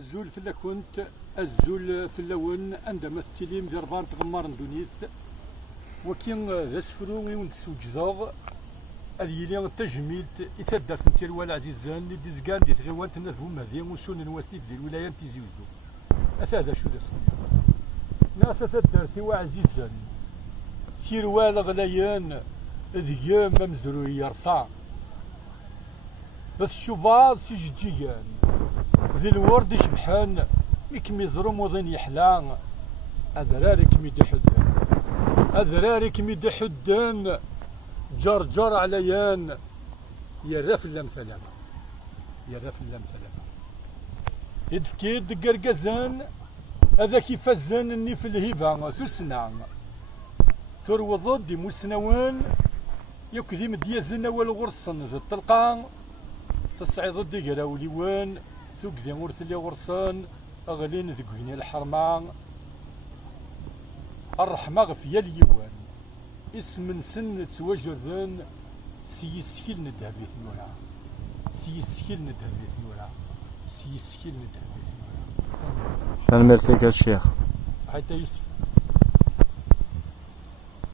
الزول في كنت الزول في اللون عندما تتليم دربان تغمار دونيس وكين ذا سفرو وين تسوجدوغ اليلي تجميلت يتدر سنتير ولا عزيزان اللي ديزكان دي تغيوان تناس هما ذي وسون الوسيف ديال الولايات تيزي وزو هذا شو الصنيع ناس تدر ثوا عزيزان سيروال غليان ذيام ممزروي يرصا بس شوفاض سي جيجان ذي الورد يشبحان ميكم يزرو موضين يحلان أذراري كميدي حدان أذراري كميدي حدان جرجر عليان يرف اللام سلامة يرف اللام سلامة يدفكيد قرقزان هذا كيف الزان في الهبة ثسنا ثرو ضد مسنوان يكذي مديازنا والغرصن ذي الطلقان تصعيد ضد قراوليوان ثوك ذي غرث اللي غرصان أغلين ذقين الحرمان الرحمة في اليوان اسم سن توجرذن سيسكيل ندهبي ثنورا سيسكيل ندهبي ثنورا سيسكيل ندهبي ثنورا أنا مرسيك الشيخ حتى يوسف